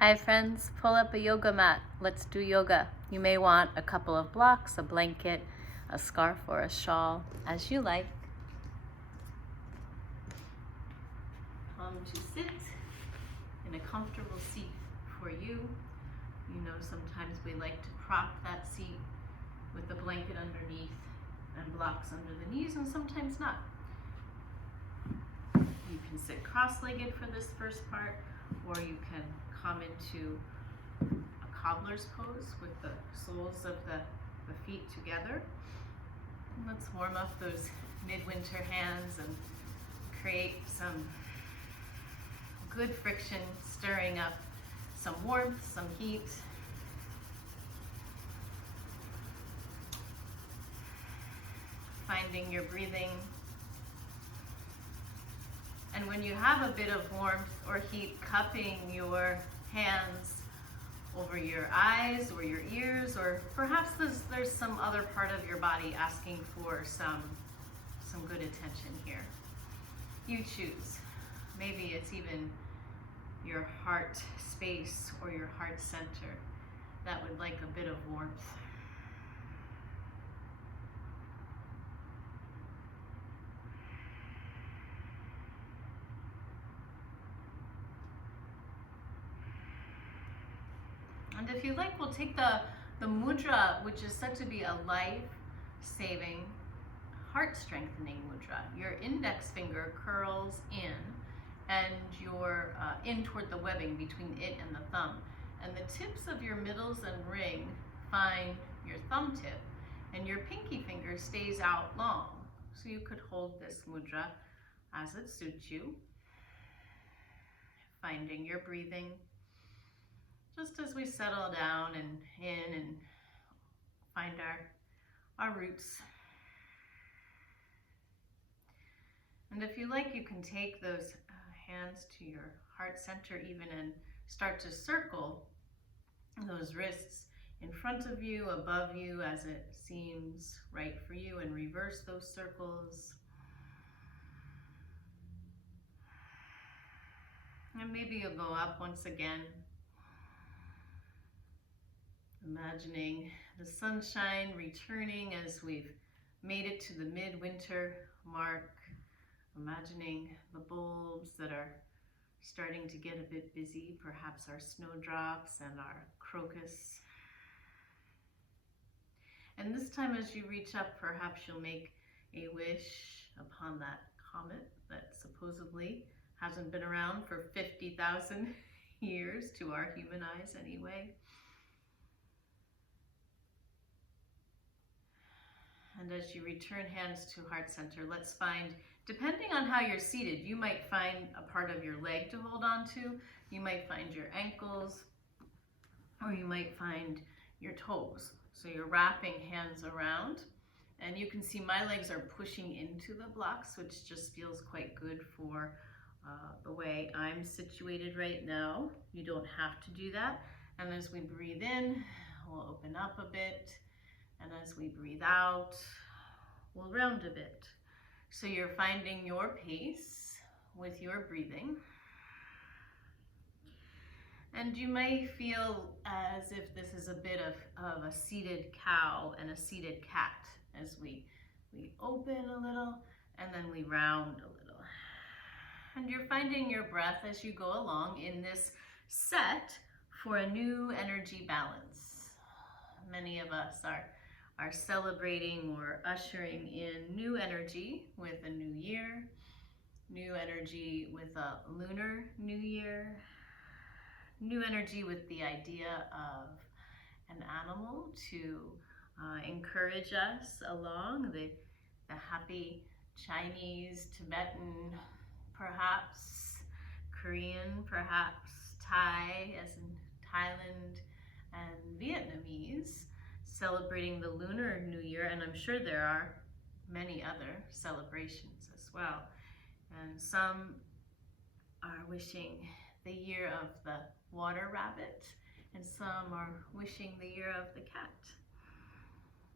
Hi friends, pull up a yoga mat. Let's do yoga. You may want a couple of blocks, a blanket, a scarf, or a shawl, as you like. Come to sit in a comfortable seat for you. You know, sometimes we like to prop that seat with a blanket underneath and blocks under the knees, and sometimes not. You can sit cross-legged for this first part, or you can come into a cobbler's pose with the soles of the feet together. And let's warm up those midwinter hands and create some good friction, stirring up some warmth, some heat. Finding your breathing. And when you have a bit of warmth or heat, cupping your hands over your eyes or your ears, or perhaps there's some other part of your body asking for some good attention here. You choose. Maybe it's even your heart space or your heart center that would like a bit of warmth. And if you like, we'll take the mudra, which is said to be a life-saving, heart-strengthening mudra. Your index finger curls in, and you're in toward the webbing between it and the thumb. And the tips of your middles and ring find your thumb tip, and your pinky finger stays out long. So you could hold this mudra as it suits you, finding your breathing. Just as we settle down and in and find our roots. And if you like, you can take those hands to your heart center even and start to circle those wrists in front of you, above you, as it seems right for you, and reverse those circles. And maybe you'll go up once again, imagining the sunshine returning as we've made it to the midwinter mark, imagining the bulbs that are starting to get a bit busy, perhaps our snowdrops and our crocus. And this time as you reach up, perhaps you'll make a wish upon that comet that supposedly hasn't been around for 50,000 years, to our human eyes anyway. And as you return hands to heart center, let's find, depending on how you're seated, you might find a part of your leg to hold on to, you might find your ankles, or you might find your toes. So you're wrapping hands around, and you can see my legs are pushing into the blocks, which just feels quite good for the way I'm situated right now. You don't have to do that. And as we breathe in, we'll open up a bit. And as we breathe out, we'll round a bit. So you're finding your pace with your breathing. And you may feel as if this is a bit of a seated cow and a seated cat, as we open a little and then we round a little. And you're finding your breath as you go along in this set for a new energy balance. Many of us are celebrating or ushering in new energy with a new year, new energy with a lunar new year, new energy with the idea of an animal to encourage us along the happy Chinese, Tibetan, perhaps Korean, perhaps Thai, as in Thailand, and Vietnamese, celebrating the Lunar New Year, and I'm sure there are many other celebrations as well. And some are wishing the year of the water rabbit, and some are wishing the year of the cat.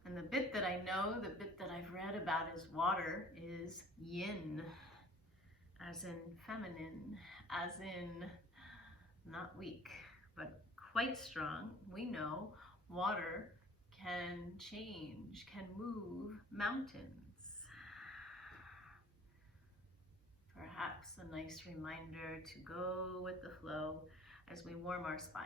And the bit that I know, the bit that I've read about is water is yin, as in feminine, as in not weak, but quite strong. We know water can change, can move mountains. Perhaps a nice reminder to go with the flow as we warm our spine.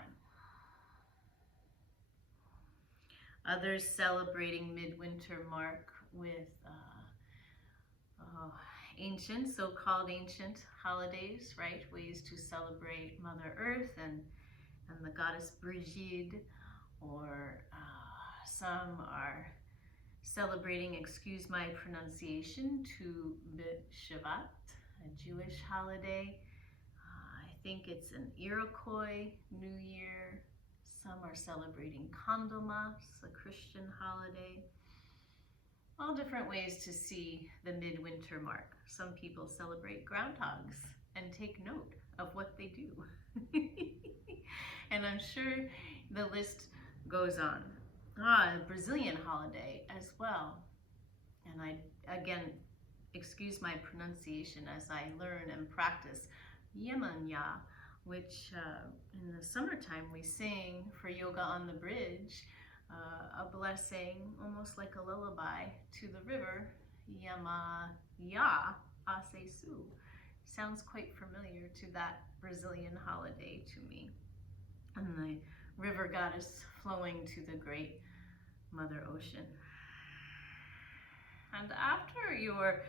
Others celebrating midwinter mark with ancient, so-called ancient holidays, right? Ways to celebrate Mother Earth and the goddess Brigitte, or some are celebrating, excuse my pronunciation, Tu B'Shavat, a Jewish holiday. I think it's an Iroquois New Year. Some are celebrating Candlemas, a Christian holiday. All different ways to see the midwinter mark. Some people celebrate groundhogs and take note of what they do. And I'm sure the list goes on. A Brazilian holiday as well. And I, again, excuse my pronunciation as I learn and practice Yemanya, which in the summertime we sing for yoga on the bridge, a blessing, almost like a lullaby to the river, Yemaya Asesu. Sounds quite familiar to that Brazilian holiday to me. And the river goddess flowing to the great Mother Ocean. And after your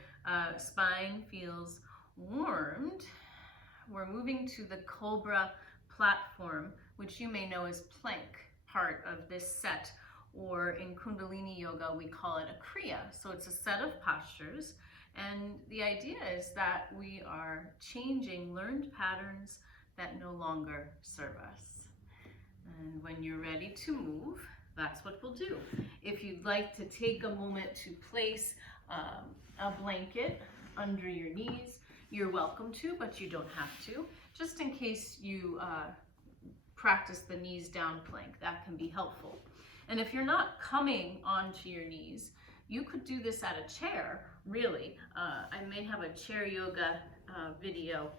spine feels warmed, we're moving to the Cobra platform, which you may know as plank part of this set, or in Kundalini Yoga we call it a Kriya. So it's a set of postures, and the idea is that we are changing learned patterns that no longer serve us. And when you're ready to move, that's what we'll do. If you'd like to take a moment to place a blanket under your knees, you're welcome to, but you don't have to. Just in case you practice the knees down plank, that can be helpful. And if you're not coming onto your knees, you could do this at a chair, really. I may have a chair yoga video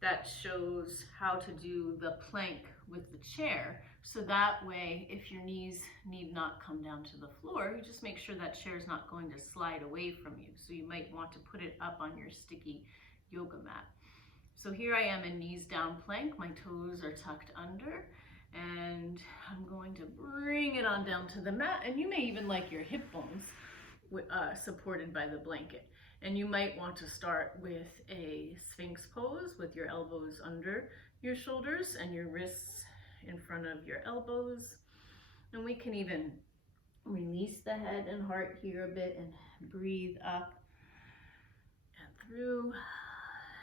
that shows how to do the plank with the chair. So that way, if your knees need not come down to the floor, you just make sure that chair is not going to slide away from you. So you might want to put it up on your sticky yoga mat. So here I am in knees down plank. My toes are tucked under, and I'm going to bring it on down to the mat. And you may even like your hip bones supported by the blanket. And you might want to start with a Sphinx pose with your elbows under your shoulders and your wrists in front of your elbows. And we can even release the head and heart here a bit and breathe up and through.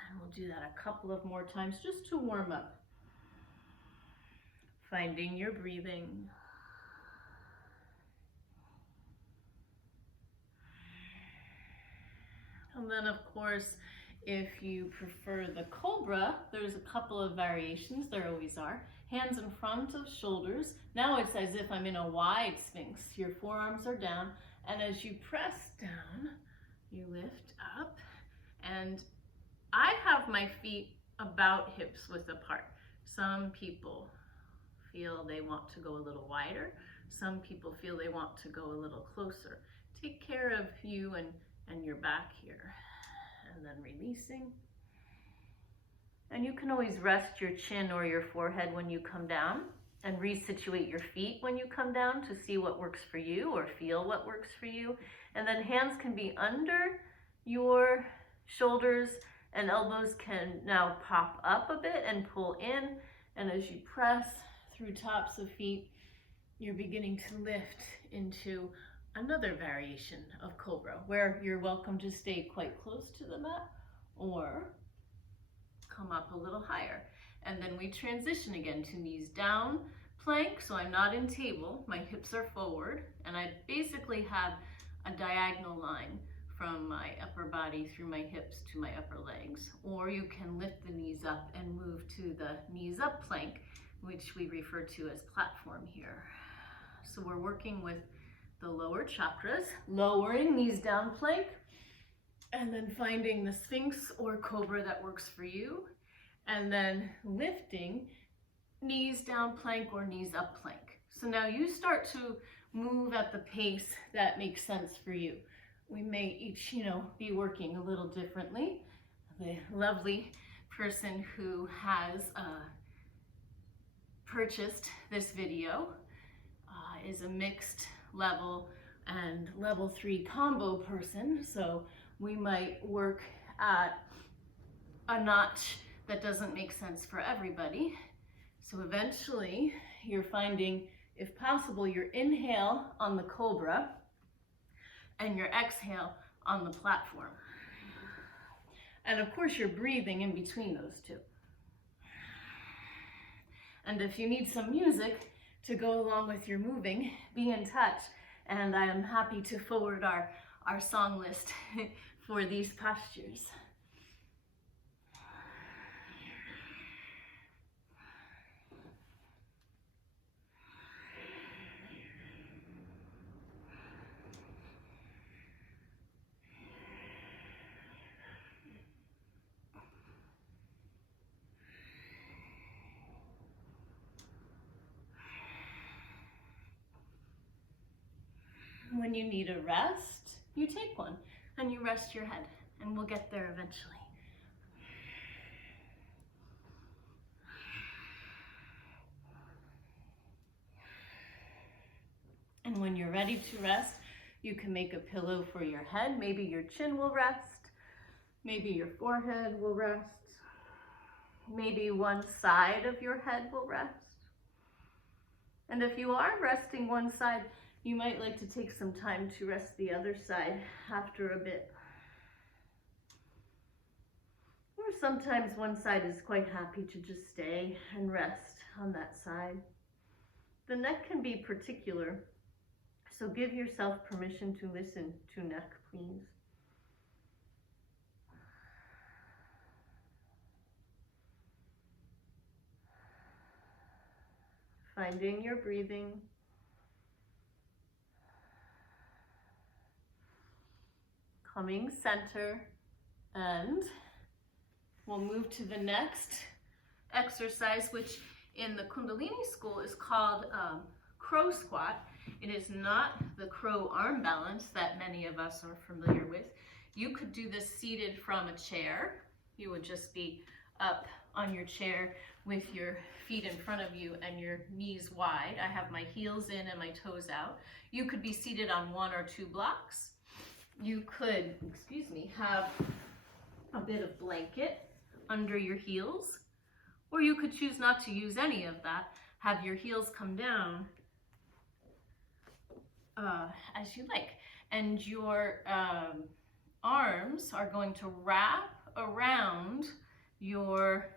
And we'll do that a couple of more times just to warm up. Finding your breathing. And then, of course, if you prefer the Cobra, there's a couple of variations, there always are. Hands in front of shoulders. Now it's as if I'm in a wide Sphinx. Your forearms are down, and as you press down, you lift up. And I have my feet about hips width apart. Some people feel they want to go a little wider. Some people feel they want to go a little closer. Take care of you and your back here. And then releasing. And you can always rest your chin or your forehead when you come down and resituate your feet when you come down to see what works for you or feel what works for you. And then hands can be under your shoulders and elbows can now pop up a bit and pull in. And as you press through tops of feet, you're beginning to lift into another variation of Cobra, where you're welcome to stay quite close to the mat or come up a little higher. And then we transition again to knees down plank, so I'm not in table, my hips are forward, and I basically have a diagonal line from my upper body through my hips to my upper legs. Or you can lift the knees up and move to the knees up plank, which we refer to as platform here. So we're working with the lower chakras, lowering knees down plank, and then finding the Sphinx or Cobra that works for you, and then lifting knees down plank or knees up plank. So now you start to move at the pace that makes sense for you. We may each, be working a little differently. The lovely person who has purchased this video is a mixed level and level 3 combo person. So we might work at a notch that doesn't make sense for everybody. So eventually you're finding, if possible, your inhale on the cobra and your exhale on the platform. And of course you're breathing in between those two. And if you need some music to go along with your moving, be in touch. And I am happy to forward our song list for these postures. When you need a rest, you take one and you rest your head, and we'll get there eventually. And when you're ready to rest, you can make a pillow for your head. Maybe your chin will rest. Maybe your forehead will rest. Maybe one side of your head will rest. And if you are resting one side, you might like to take some time to rest the other side after a bit. Or sometimes one side is quite happy to just stay and rest on that side. The neck can be particular, so give yourself permission to listen to neck, please. Finding your breathing. Coming center, and we'll move to the next exercise, which in the Kundalini school is called crow squat. It is not the crow arm balance that many of us are familiar with. You could do this seated from a chair. You would just be up on your chair with your feet in front of you and your knees wide. I have my heels in and my toes out. You could be seated on 1 or 2 blocks. You could, have a bit of blanket under your heels, or you could choose not to use any of that. Have your heels come down as you like, and your arms are going to wrap around your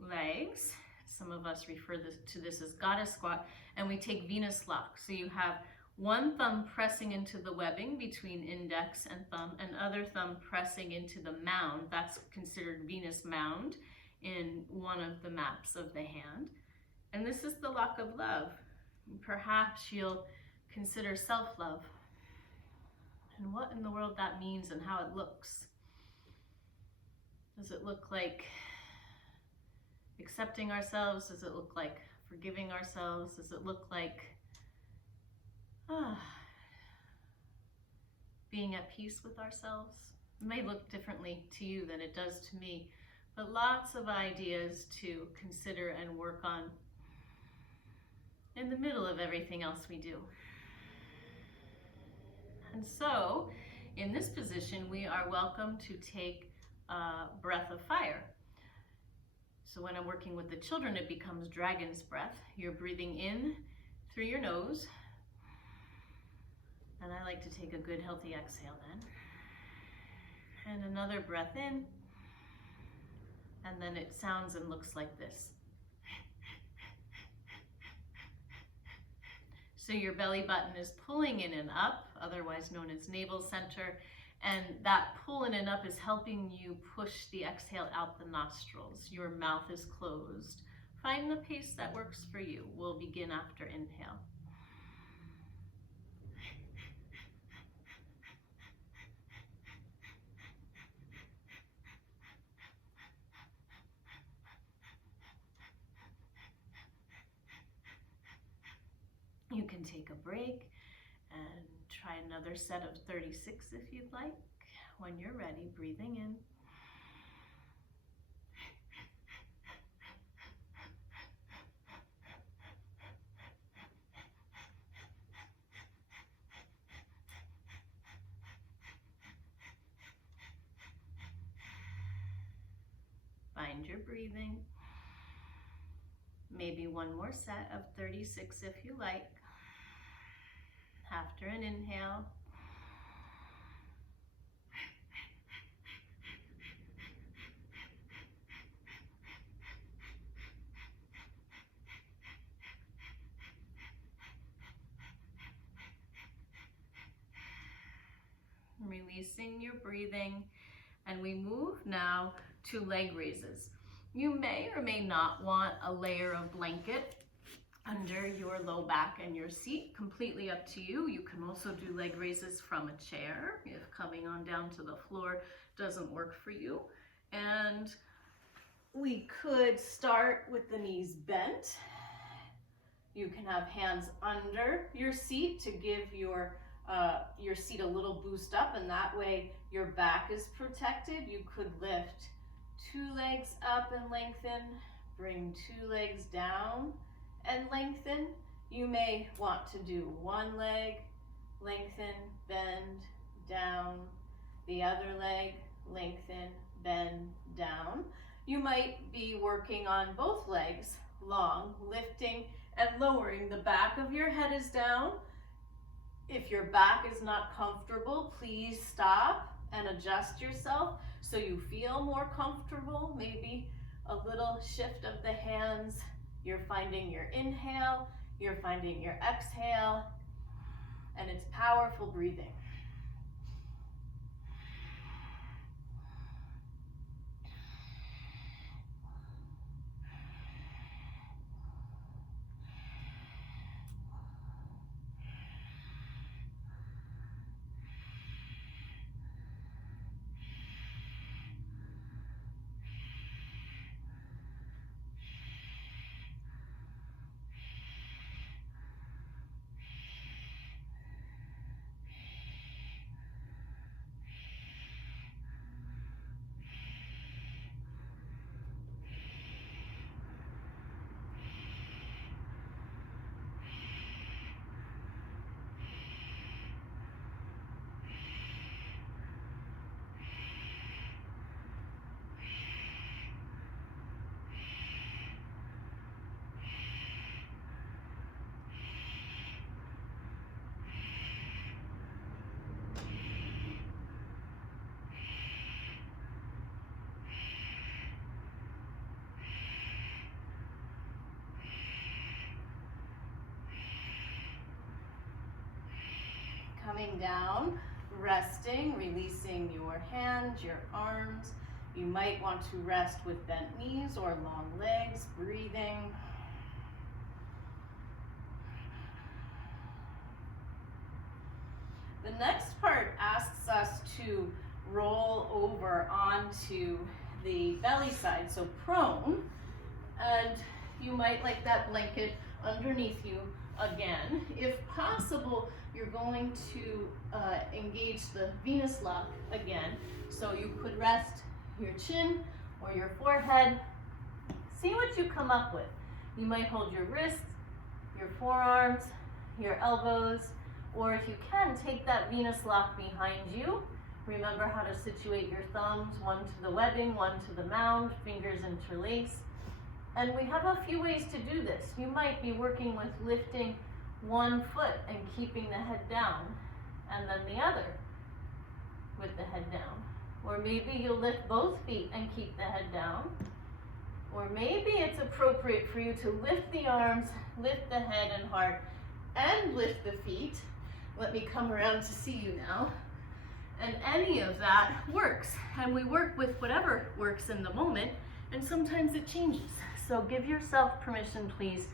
legs. Some of us refer to this as goddess squat, and we take Venus lock. So you have one thumb pressing into the webbing between index and thumb, and other thumb pressing into the mound. That's considered Venus mound in one of the maps of the hand. And this is the lock of love. Perhaps you'll consider self-love and what in the world that means and how it looks. Does it look like accepting ourselves? Does it look like forgiving ourselves? Does it look like being at peace with ourselves? It may look differently to you than it does to me, but lots of ideas to consider and work on in the middle of everything else we do. And so, in this position, we are welcome to take a breath of fire. So when I'm working with the children, it becomes dragon's breath. You're breathing in through your nose, and I like to take a good healthy exhale then. And another breath in, and then it sounds and looks like this. So your belly button is pulling in and up, otherwise known as navel center, and that pull in and up is helping you push the exhale out the nostrils. Your mouth is closed. Find the pace that works for you. We'll begin after inhale. take a break and try another set of 36 if you'd like. When you're ready, breathing in. Find your breathing. Maybe one more set of 36 if you like. After an inhale. Releasing your breathing, and we move now to leg raises. You may or may not want a layer of blanket under your low back and your seat, completely up to you. You can also do leg raises from a chair if coming on down to the floor doesn't work for you. And we could start with the knees bent. You can have hands under your seat to give your seat a little boost up, and that way your back is protected. You could lift 2 legs up and lengthen, bring 2 legs down and lengthen. You may want to do 1 leg, lengthen, bend, down, the other leg, lengthen, bend, down. You might be working on both legs, long, lifting and lowering. The back of your head is down. If your back is not comfortable, please stop and adjust yourself so you feel more comfortable. Maybe a little shift of the hands. You're finding your inhale, you're finding your exhale, and it's powerful breathing. Coming down, resting, releasing your hands, your arms. You might want to rest with bent knees or long legs, breathing. The next part asks us to roll over onto the belly side, so prone, and you might like that blanket underneath you again. If possible, you're going to engage the Venus lock again. So you could rest your chin or your forehead. See what you come up with. You might hold your wrists, your forearms, your elbows, or if you can, take that Venus lock behind you. Remember how to situate your thumbs, one to the webbing, one to the mound, fingers interlace. And we have a few ways to do this. You might be working with lifting one foot and keeping the head down, and then the other with the head down. Or maybe you'll lift both feet and keep the head down. Or maybe it's appropriate for you to lift the arms, lift the head and heart, and lift the feet. Let me come around to see you now. And any of that works. And we work with whatever works in the moment, and sometimes it changes. So give yourself permission, please,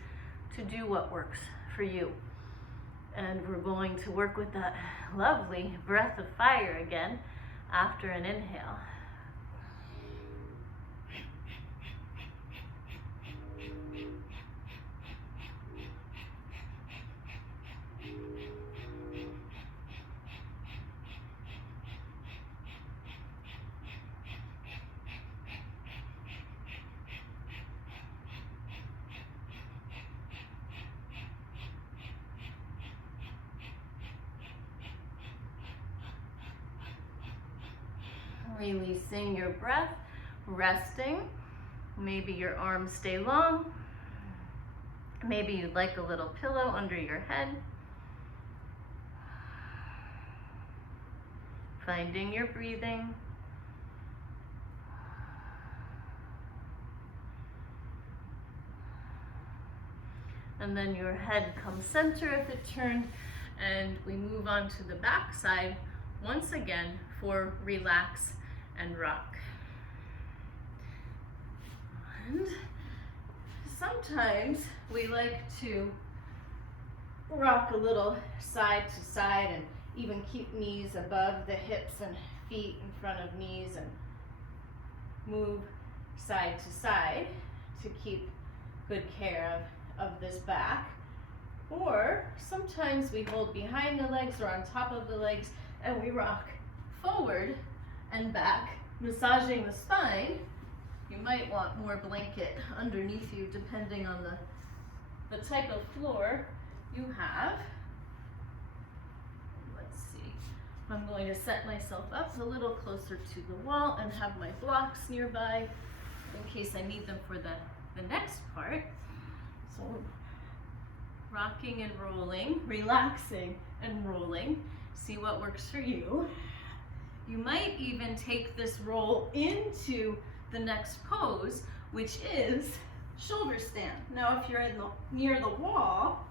to do what works for you. And we're going to work with that lovely breath of fire again after an inhale. Releasing your breath, resting. Maybe your arms stay long. Maybe you'd like a little pillow under your head. Finding your breathing. And then your head comes center if it turned, and we move on to the back side once again for relax and rock. And sometimes we like to rock a little side to side and even keep knees above the hips and feet in front of knees and move side to side to keep good care of this back. Or sometimes we hold behind the legs or on top of the legs and we rock forward and back, massaging the spine. You might want more blanket underneath you depending on the type of floor you have. Let's see. I'm going to set myself up a little closer to the wall and have my blocks nearby in case I need them for the next part. So rocking and rolling, relaxing and rolling. See what works for you. You might even take this roll into the next pose, which is shoulder stand. Now, if you're near the wall,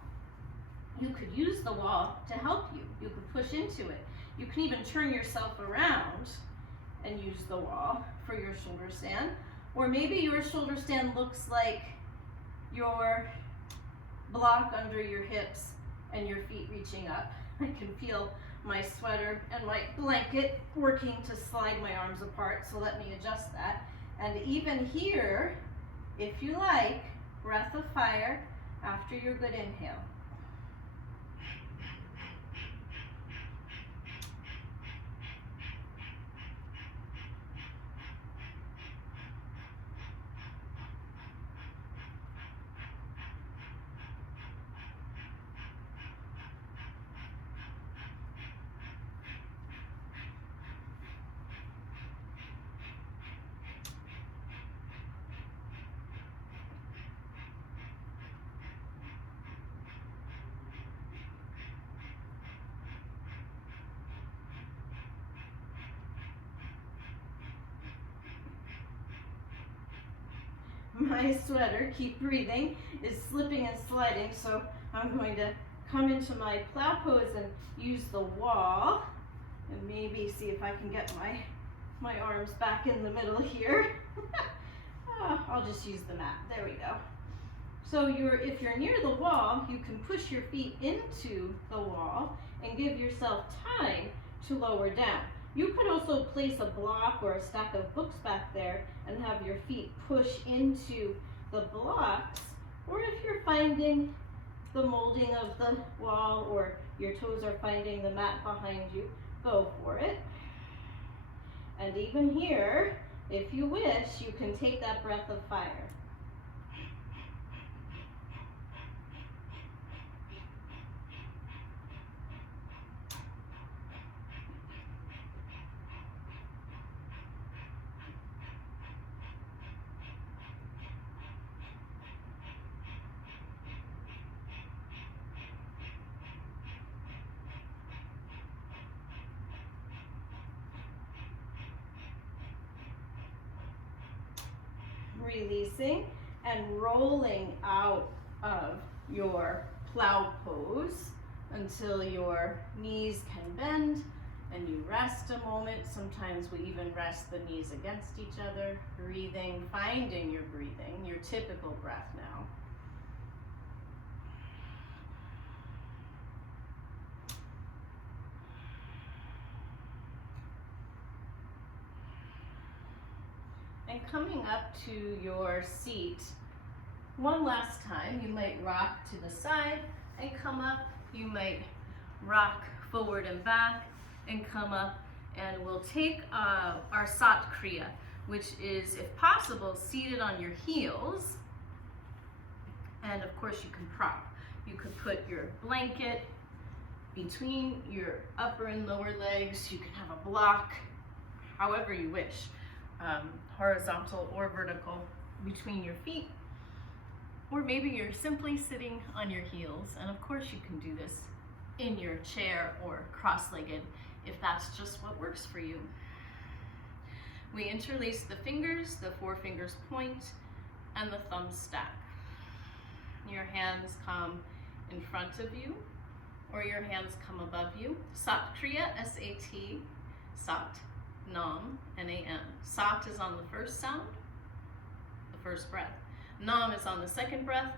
you could use the wall to help you. You could push into it. You can even turn yourself around and use the wall for your shoulder stand. Or maybe your shoulder stand looks like your block under your hips and your feet reaching up. I can feel my sweater and my blanket working to slide my arms apart, so let me adjust that. And even here, if you like, breath of fire after your good inhale. My sweater, keep breathing, is slipping and sliding, so I'm going to come into my plow pose and use the wall and maybe see if I can get my arms back in the middle here. I'll just use the mat. There we go. So if you're near the wall, you can push your feet into the wall and give yourself time to lower down. You could also place a block or a stack of books back there and have your feet push into the blocks. Or if you're finding the molding of the wall or your toes are finding the mat behind you, go for it. And even here, if you wish, you can take that breath of fire. Releasing and rolling out of your plow pose until your knees can bend and you rest a moment. Sometimes we even rest the knees against each other. Breathing, finding your breathing, your typical breath now. And coming up to your seat, one last time, you might rock to the side and come up. You might rock forward and back and come up. And we'll take our Sat Kriya, which is, if possible, seated on your heels. And of course, you can prop. You could put your blanket between your upper and lower legs. You can have a block however you wish, horizontal or vertical between your feet, or maybe you're simply sitting on your heels, and of course you can do this in your chair or cross-legged if that's just what works for you. We interlace the fingers, the forefingers point, and the thumbs stack. Your hands come in front of you, or your hands come above you. Sat Kriya, S-A-T, Sat, Nam, N-A-M. Sat is on the first sound, the first breath. Nam is on the second breath,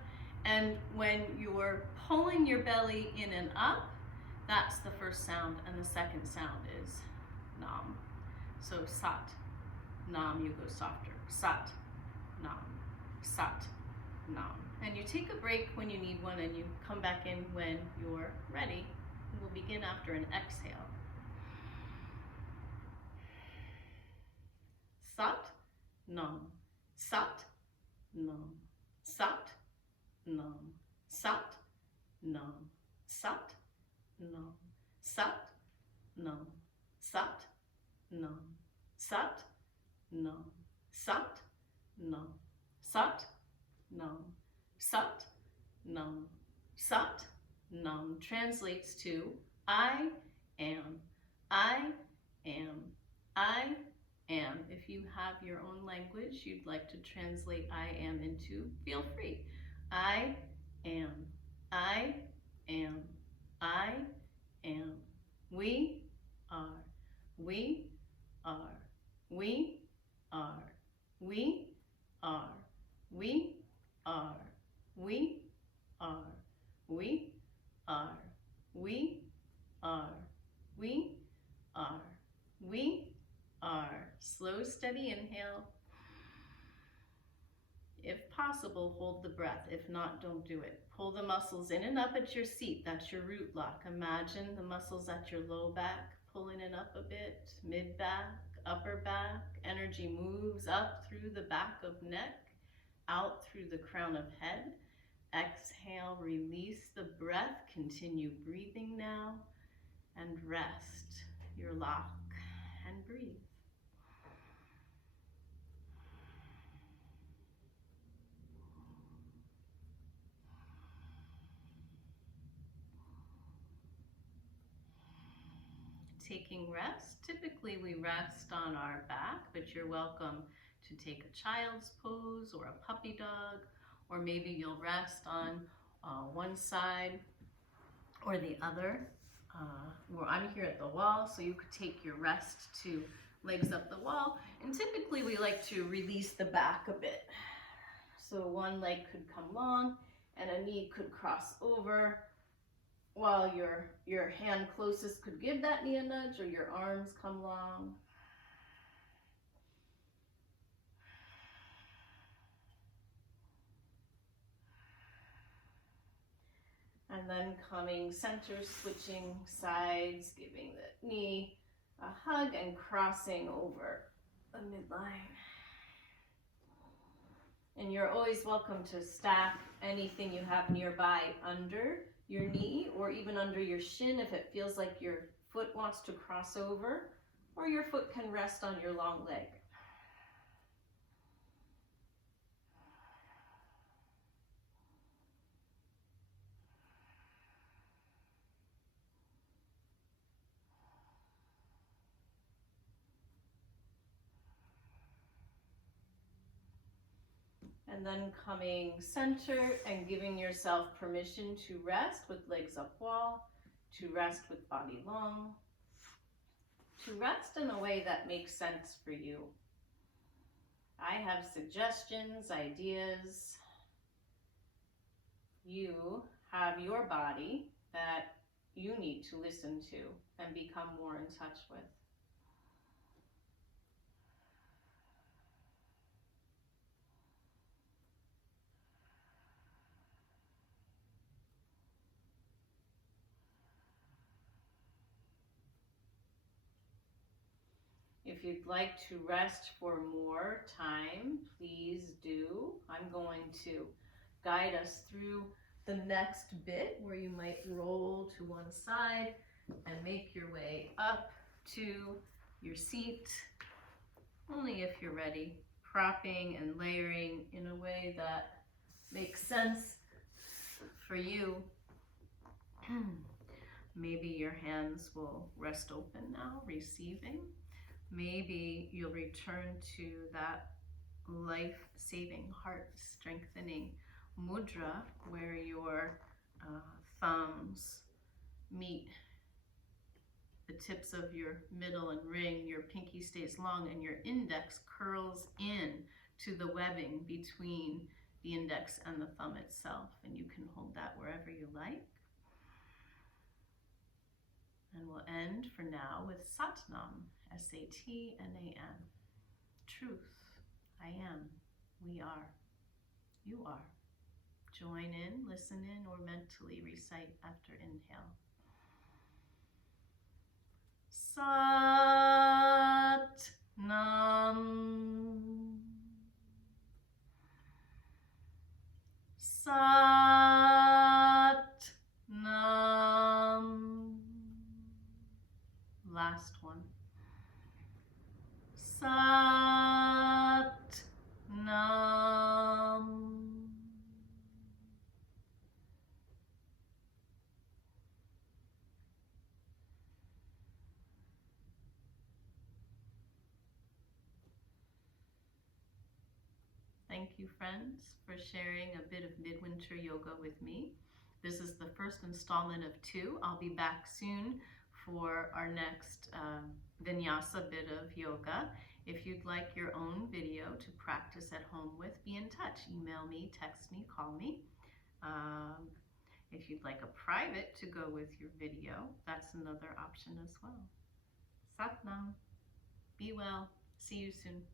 and when you're pulling your belly in and up, that's the first sound, and the second sound is Nam. So Sat, Nam, you go softer. Sat, Nam, Sat, Nam. And you take a break when you need one, and you come back in when you're ready. We'll begin after an exhale. Sat, Nam, Sat, Nam, Sat, Nam, Sat, Nam, Sat, Nam, Sat, Nam, Sat, Nam, Sat, Nam, Sat, Nam, Sat, Nam, Sat, Nam, Sat, Nam translates to I am, I am, I am. If you have your own language you'd like to translate I am into, feel free. I am, I am, I am. We are, we are, we are, we are, we are, we are, we are, we are, we are, we are. Slow, steady inhale. If possible, hold the breath. If not, don't do it. Pull the muscles in and up at your seat. That's your root lock. Imagine the muscles at your low back pulling it up a bit, mid back, upper back. Energy moves up through the back of neck, out through the crown of head. Exhale, release the breath. Continue breathing now, and rest your lock and breathe. Taking rest. Typically we rest on our back, but you're welcome to take a child's pose or a puppy dog, or maybe you'll rest on one side or the other. Well, I'm here at the wall, so you could take your rest to legs up the wall, and typically we like to release the back a bit. So one leg could come long and a knee could cross over, while your hand closest could give that knee a nudge, or your arms come long. And then coming center, switching sides, giving the knee a hug and crossing over the midline. And you're always welcome to stack anything you have nearby under your knee, or even under your shin if it feels like your foot wants to cross over, or your foot can rest on your long leg. And then coming center and giving yourself permission to rest with legs up wall, to rest with body long, to rest in a way that makes sense for you. I have suggestions, ideas. You have your body that you need to listen to and become more in touch with. If you'd like to rest for more time, please do. I'm going to guide us through the next bit where you might roll to one side and make your way up to your seat, only if you're ready, propping and layering in a way that makes sense for you. Maybe your hands will rest open now, receiving. Maybe you'll return to that life-saving, heart-strengthening mudra where your thumbs meet the tips of your middle and ring, your pinky stays long, and your index curls in to the webbing between the index and the thumb itself. And you can hold that wherever you like. And we'll end for now with Satnam, S-A-T-N-A-M. Truth, I am, we are, you are. Join in, listen in, or mentally recite after inhale. Sat-nam. Sat-nam. Last one. Sat-nam. Thank you, friends, for sharing a bit of midwinter yoga with me. This is the first installment of 2. I'll be back soon for our next vinyasa bit of yoga. If you'd like your own video to practice at home with, be in touch. Email me, text me, call me. If you'd like a private to go with your video, that's another option as well. Satnam. Be well. See you soon.